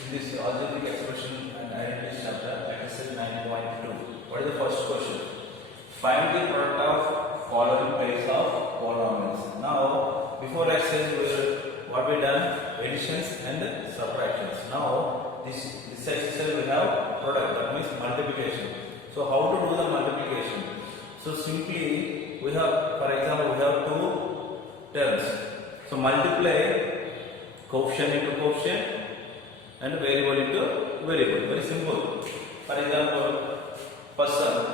In this algebraic expression and identity chapter, exercise 9.2. What is the first question? Find the product of following pairs of polynomials. Now, before exercise, what we done? Additions and subtractions. Now, this exercise we have product, that means multiplication. So, how to do the multiplication? So, simply we have, for example, we have two terms. So, multiply coefficient into coefficient and variable into variable. Very simple. For example, first one,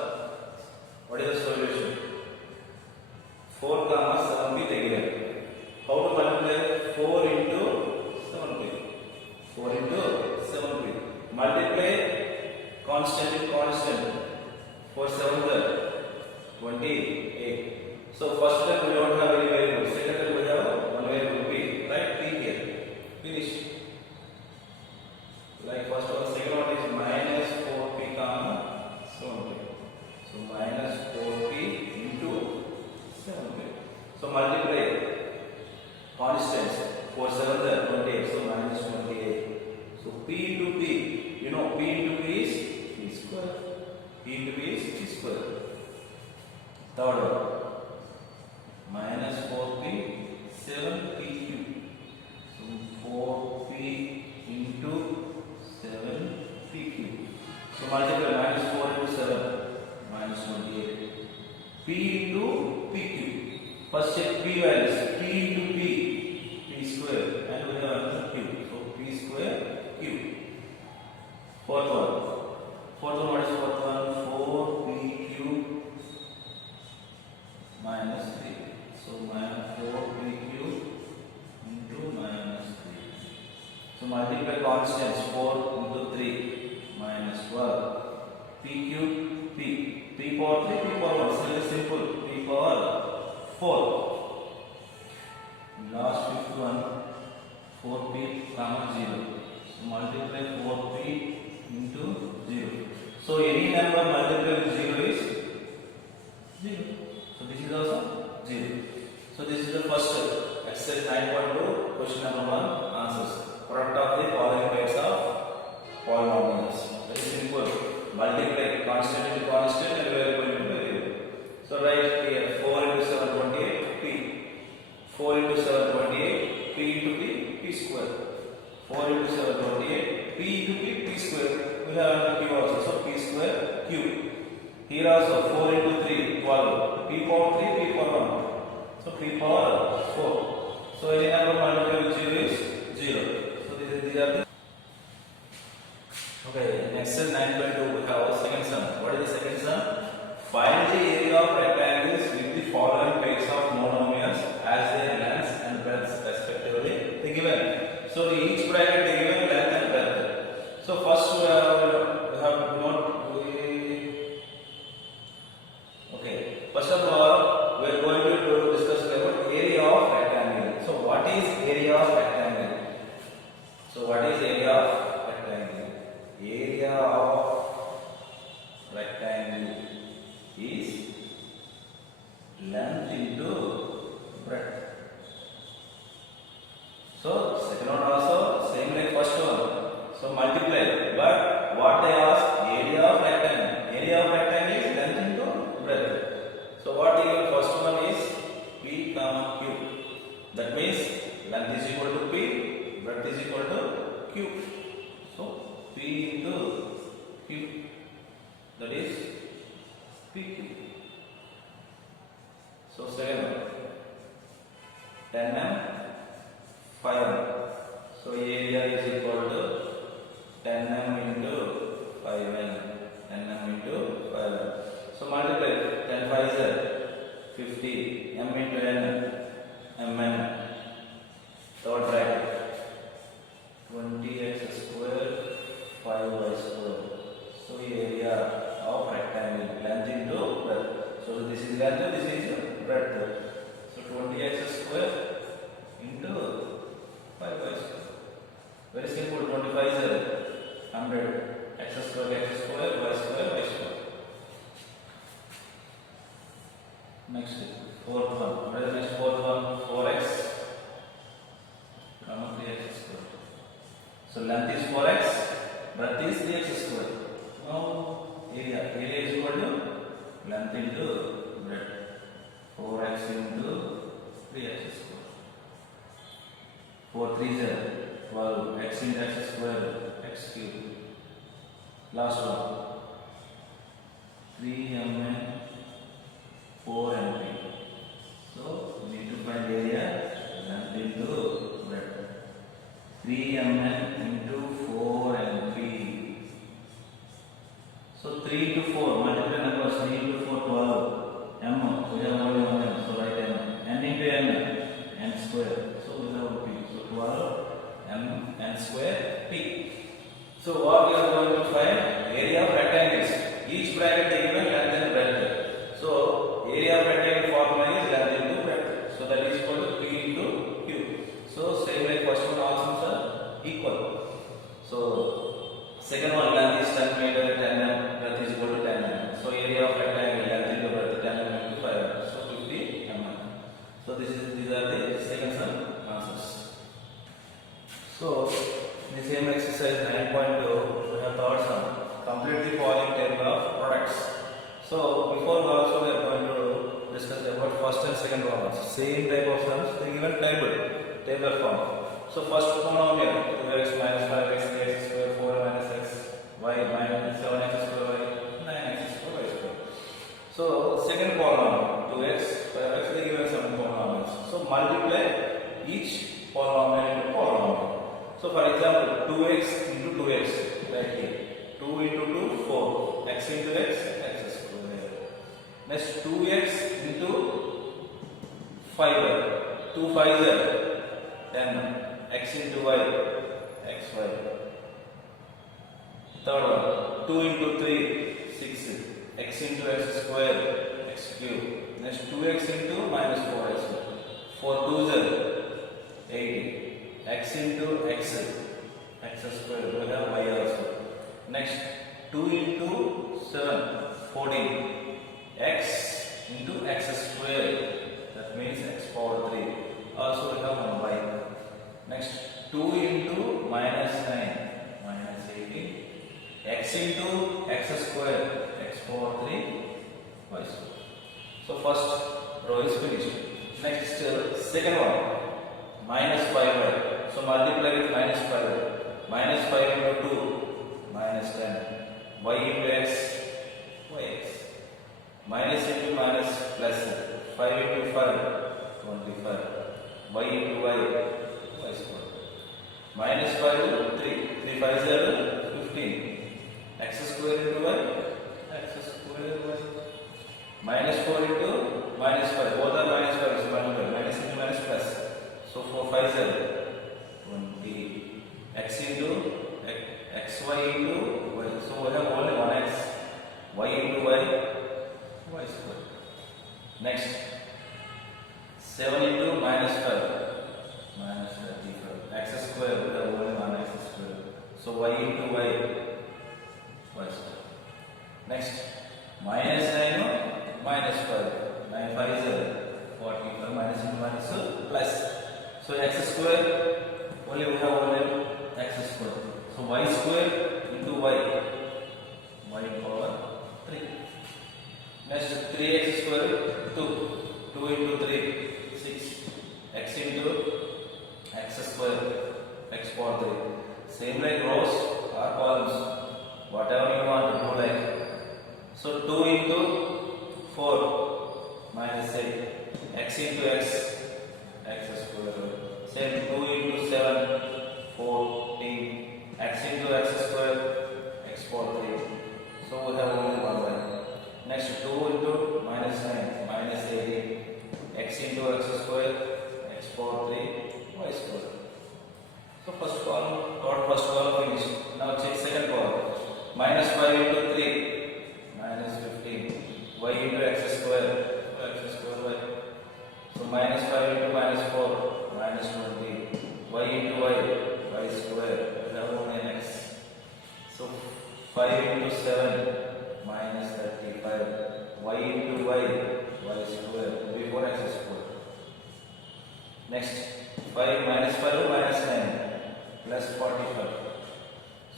what is the solution? 4 comma 7p taken. How to multiply 4 into 7p? 4 into 7p. Multiply constant with constant. 4 7 28. So first time we don't have any variable. Second time we have one variable p. Right? P here. Finish. Like first one, second one is minus 4p comma 7p. So minus 4p into 7p. So multiply constants. 4 7 28. So minus 28. So p into p. You know p into p is p square. P into p is p square. Third one, minus 4p 7p cube. So 4p into 7p cube. So multiply minus 4 into 7, minus 28. P into p cube. First check p values. P into p square, and we have another cube. So p square cube. Fourth one. What is fourth one? 4p cube minus 3. So minus 4p cube into minus 3. So multiply constants. 4 into 3 minus 12. P cube p. P power 3, p power 1. So it is simple. P power 4. Last fifth one, 4p comma 0. So multiply 4p into 0. So any number multiplied with 0 is 0. So this is also 0. So this is the first exercise 9.2, question number 1, answers. Product of the following pairs of polynomials. Very simple. Multiply constant into constant and variable into variable. So write here 4 into 7 28 p. 4 into 7 28 p into p, p square. 4 into 7 28 p into p, p square. We have another q also. So p square q. Here also 4 into 3 12. P power 3, p power 1. So p power 4. So any number multiplied with 0 is 0. So these are the. Okay, next is 9.2. We have second sum. What is the second sum? Find the area of rectangles with the following pairs of monomials as their lengths and breadths respectively. They given. So each bracket they given length and breadth. So first we have note. Okay. First of all, we are going to discuss about area of rectangle. So what is area of rectangle? So what is area of rectangle? Area of rectangle is length into breadth. So second one also same like first one. So multiply. But what they ask? Area of rectangle. Area of rectangle is length into breadth. So what your first one is? P comma q. That means length is equal to p, breadth is equal to q. So p into q. That is PQ. So second one, 10m, 5m. So area is equal to 10m into 5m. 10m into 5m. So multiply 10 5 is 50. M into n, mn. Third bracket, 20x square 5y square. So area of rectangle, length into breadth. So this is length, this is breadth. So 20x square into 5y square. Very simple. 25 is 100. X square, y square, y square. Next, fourth one. What is the next fourth one? 4x comma 3x square. So length is 4x, breadth is 3x square. Now area is equal to length into breadth. 4x into 3x square. 4 3 is 12. X into x square, x cube. Last one. 3mn 4mp. So we need to find area, length into breadth. 3mn into 4mp. So 3 into 4, multiply numbers. 3 into 4, 12. M, we have only one m, so write m. N into n, n square. So we have p. So 12 m n square p. So what we are going to find? Area of rectangles. Each bracket they given length and breadth. So area of rectangle formula is length into breadth. So that is equal to p into q. So same like first one options are equal. So second one length is 10 meter, 10 m, breadth is equal to 10 mm. So area of rectangle length into breadth 10 mm into 5 mm. So 50 mm. So these are the second sum answers. So the same exercise 9.2 we have third sum. Complete the following table of products. So before also we are going to discuss about first and second problems. Same type of sums they given table form. So first polynomial 2x minus 5x 3x square 4 minus x y minus 7x square y 9x square y square. So second polynomial 2x 5x they given some polynomials. So multiply each polynomial into polynomial. So for example 2x into 2x like here. 2 into 2, 4. X into x, x square. Next 2x into 5y. 2 5 is 10. X into y, xy. Third one. 2 into 3, 6. X into x square, x cube. Next 2x into minus 4x. 4 2 is 8. X into x, x square. We have y also. Next 2 into 7, 14. X into x square, that means x power 3. Also we have 1 y. Next 2 into minus 9, minus 18. X into x square, x power 3, y square. So first row is finished. Next second one, minus 5y. So multiply with minus 5y. Minus 5 into 2. Minus 10. Y into x, yx. Minus into minus plus 5 into 5, 25. Y into y, y square. Minus 5, 3. 3 5 7, 15. X square into y, x square y. Minus 4 into minus 5. Both are minus 5, so multiply. Minus into minus plus. So 4 5 7, 20. X into xy into y. So we have only 1x. Y into y, y square. Next 7 into minus 5, minus 35. X square, we have only 1x square. So y into y, y square. Next minus 9, minus 5. 9 5 is 45. Minus into minus plus. So x square, only we have only x square. So y square into y, y power 3. Next 3x square 2, 2 into 3, 6. X into x square, x power 3. Same like rows or columns, whatever you want to do like. So 2 into 4 minus 8. X into x, x square. Same 2 into 7, 14. X into x square, x power 3. So we have only one line. Next 2 into minus 9, minus 18. X into x square, x power 3, y square. So first column, first column finished. Now check second column. Minus 5 into 3, minus 15. Y into x square, y. So minus 5 into minus 4, minus 20. Y into y, y square. We have only an x. So 5 into 7, minus 35. Y into y, y square. Before x square. Next 5 minus 5 minus 9 plus 45.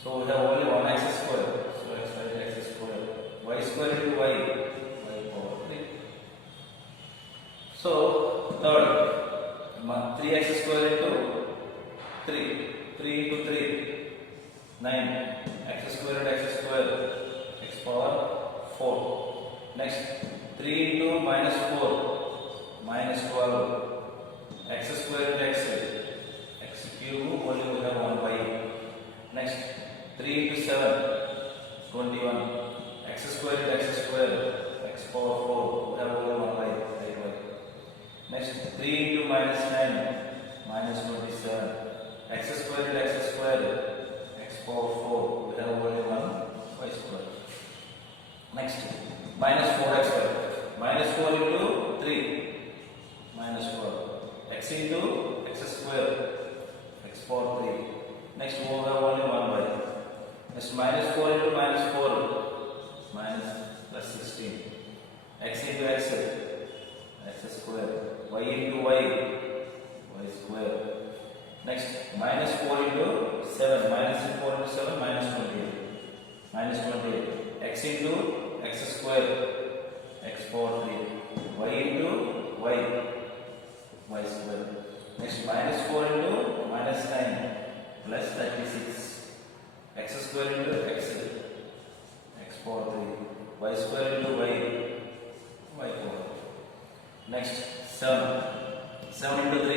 So we have only one x square. So let's write x square. Y square into y. Y power 3. So third, 3x square into 3. 3 into 3. 9. X square and x square. X power 4. Next, 3 into minus 4. Minus 12. X square and x. X cube only we have 1 by. Next, 3 into 7. 21. X square and x square. X power 4. We have only 1 by. Next, 3 into minus 9. Minus 27. X square and x square. X power 4. We have only 1 y square. Next, minus 4x square. Minus 4 into 3. Minus 12. X into x square. X power 3. Next, we have only 1 by. Next, minus 4 into minus 4. Minus plus 16. X into x. X square. Y into y. Y square. Next, minus 4 into 7. Minus 4 into 7. Minus 28. Minus 28. X into x square. X power 3. Y into y. Y square. Next, minus 4 into minus 9. Plus 36. X square into x. X power 3. Y square into y. Y power. Next, 7. 7 into 3.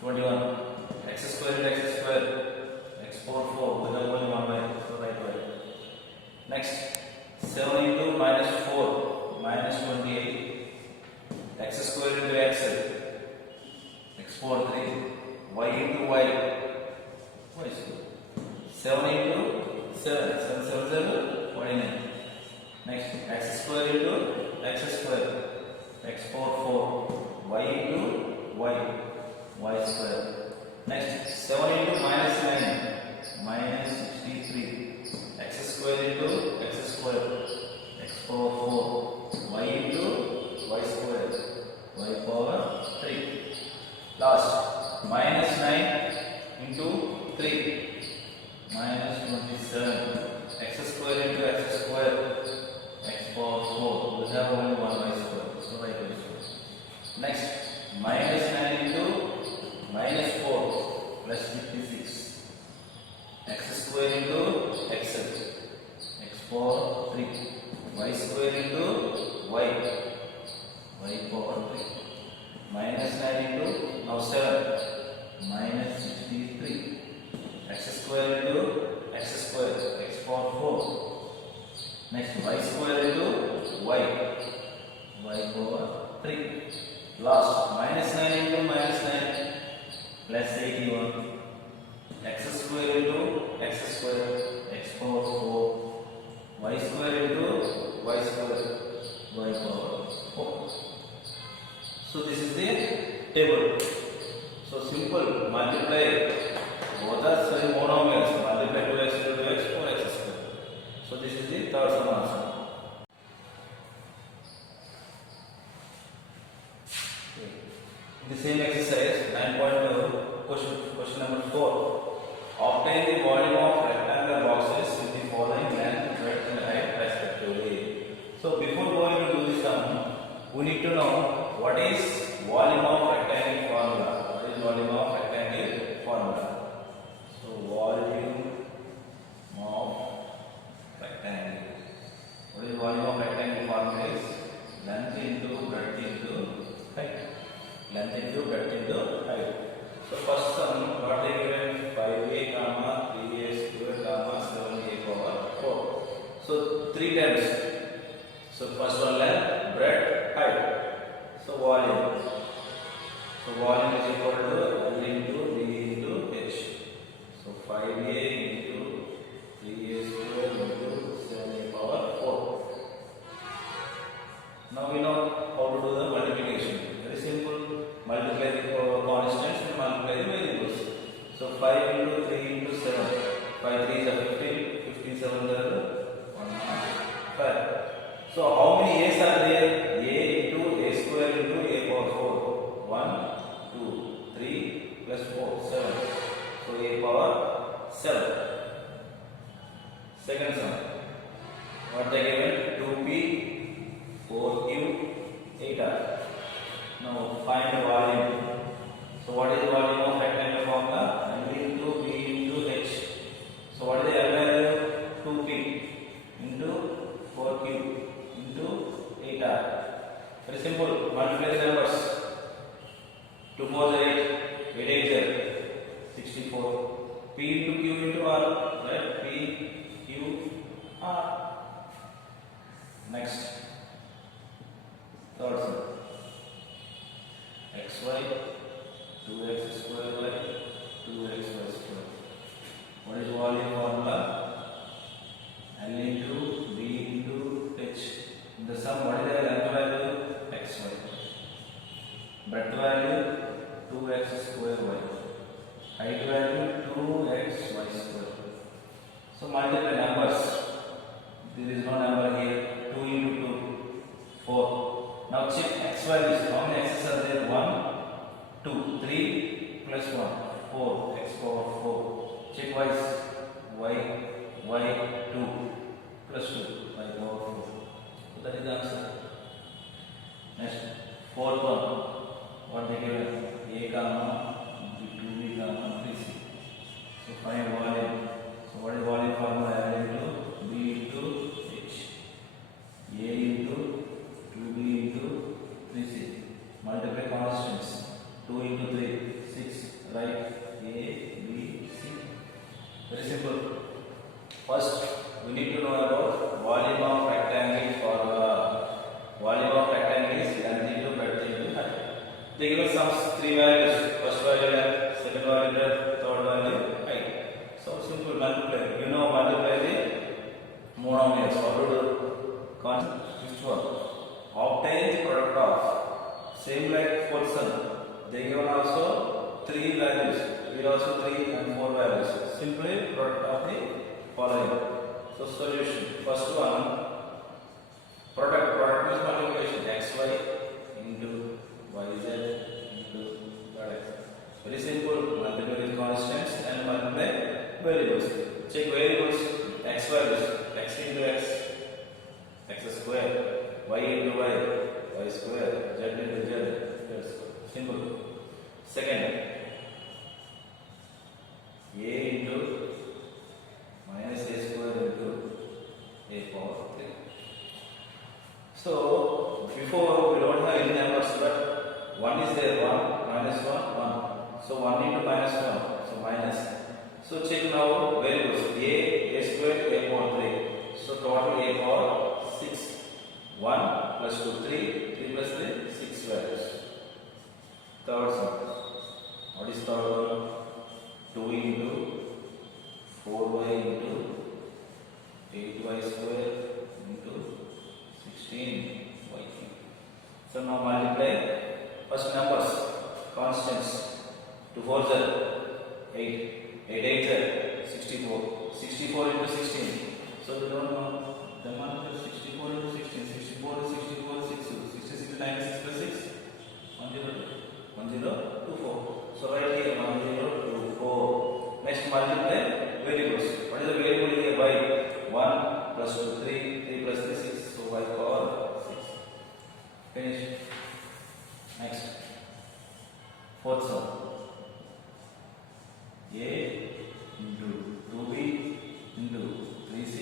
21. X square into x square. X power 4. We have only 1 by. So right away. Next, 7 into minus 4. Minus 28. X square into x. X power 3. Y into y. Y square. 7 into 7. 7 7 7. 49. Next, x square into x square. X power 4. Y into y. Y square. Next, 7 into minus 9. Minus 63. X square into x square. X power 4. Y into y square. Y power 3. Last, minus 9 into 3. Minus 27. X square into x square. X power 4. We have only 1 y square. So right away. Next, minus 9 into minus 4 plus 56. X square into x. X power 3. Y square into y. Y power 3. Minus 9 into now 7. Minus 63. X square into x square. X power 4. Next, y square into y. Y power 3. Last, minus 9 into minus 9 plus 81. X square into x square. X power 4. Y square into y square. Y power 4. So this is the table. So simple, multiply both are same monomials. Multiply 2x into 2x, 4x square. So this is the third sum answer. In the same exercise, 9.2, question number 4. Obtain the volume of rectangular boxes with the following length, breadth and height respectively. So before going to do the sum, we need to know what is volume of rectangle formula. What is volume of rectangle formula? So volume of rectangle. What is volume of rectangle formula? Is length into breadth into height. Length into breadth into height. So first sum, what they given? 5a comma 3a square comma 7a power 4. So 3 times. So first one length, breadth, height. So volume. So volume is equal to L into D into H. So 5a into 3a square into 7a power 4. Now we know how to do the multiplication. Very simple. Multiply the constants and multiply the variables. So 5 into 3 into 7. 5 3 is 15. 15 7 is 105. So how many a's are there? A into a square into a power 4. 1, 2, 3 plus 4, 7. So a power 7. Second sum. What they given? 2p, 4q, 8r. Now find the volume. So what is the volume of rectangular formula? L into b into h. So what is the L value? 2p into 4q into 8r. Very simple. Multiply the numbers. 2 4 is 8. 8 8 is 64. P into q into r. Right? P, q, r. Next. Third sum. xy 2x square y 2xy square. What is volume formula? L into b into h. In the sum, what is the length value? xy. Breadth value 2x square y. Height value 2xy square. So multiply numbers. There is no number here. 2 into 2, 4. Now check x values. How many x's are there? 1, 2, 3 plus 1, 4, x power 4. Check y's. Y 2 plus 2, y power 4. So that is the answer. Next, fourth one. What they given? A comma, 2b comma, 3c. So find volume. So what is volume formula? L into b into h. A into 2b into 3c. Multiply constants. 2 into 3, 6. Right? A, B, C. Very simple. First, we need to know about volume of rectangle formula. Volume of rectangle is length into breadth into height. They give us some 3 values. First value length, second value breadth, third value height. So simple multiply. You know multiply the monomials. How to do? Fifth one. Obtain the product of same like fourth sum. They given also 3 values. Here also 3 and 4 values. Simply product of the following. So solution. First one. Product means multiplication. xy into yz into zx. Very simple. Multiply with constants and multiply variables. Check variables. X values. X into x. X square. Y into y. Y square. Z into z. Yes. Simple. Second. A into minus a square into a power 3. So before we don't have any numbers, but 1 is there, 1 minus 1, 1. So 1 into minus 1, so minus. So check now variables. A square, a power 3. So total a power 6. 1 plus 2, 3. 3 plus 3, 6 values. Third sum. What is third one? 2 into 4y into 8y square into 16y. So now multiply first numbers, constants. 2 4s are 8, 8 8s are 64. 64 into 16. So we don't know the multiply 64 into 16. 64 is 64 is 6. 66 times 6 plus 6. 1024. So right here 1024. Next multiply variables. What is the variable here? Y. 1 plus 2 3. 3 plus 3 6. So y power 6. Finish. Next. Fourth sum. A into 2b into 3c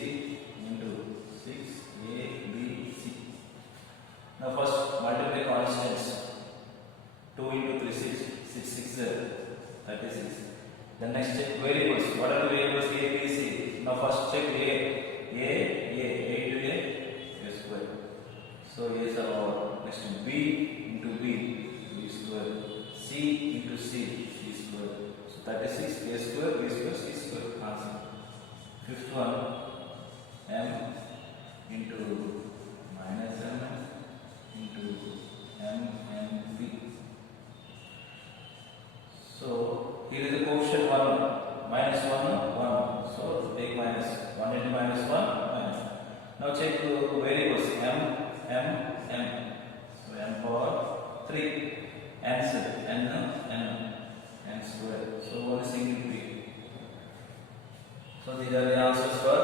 into 6a b c. Now first multiply constants. 2 into 3 6. 6 6 36. Then next check variables. What are the variables? A, B, C. Now first check A. A into A square. So A's are all. Next B into B square. C into C square. So 36 A square, B square, C square. Answer. Fifth one. M into minus M into M B. So here is the coefficient 1, minus 1, 1. So take minus 1 into minus 1, minus. Now check the variables M. So M power 3. Answer N square. So what is single P? So these are the answers for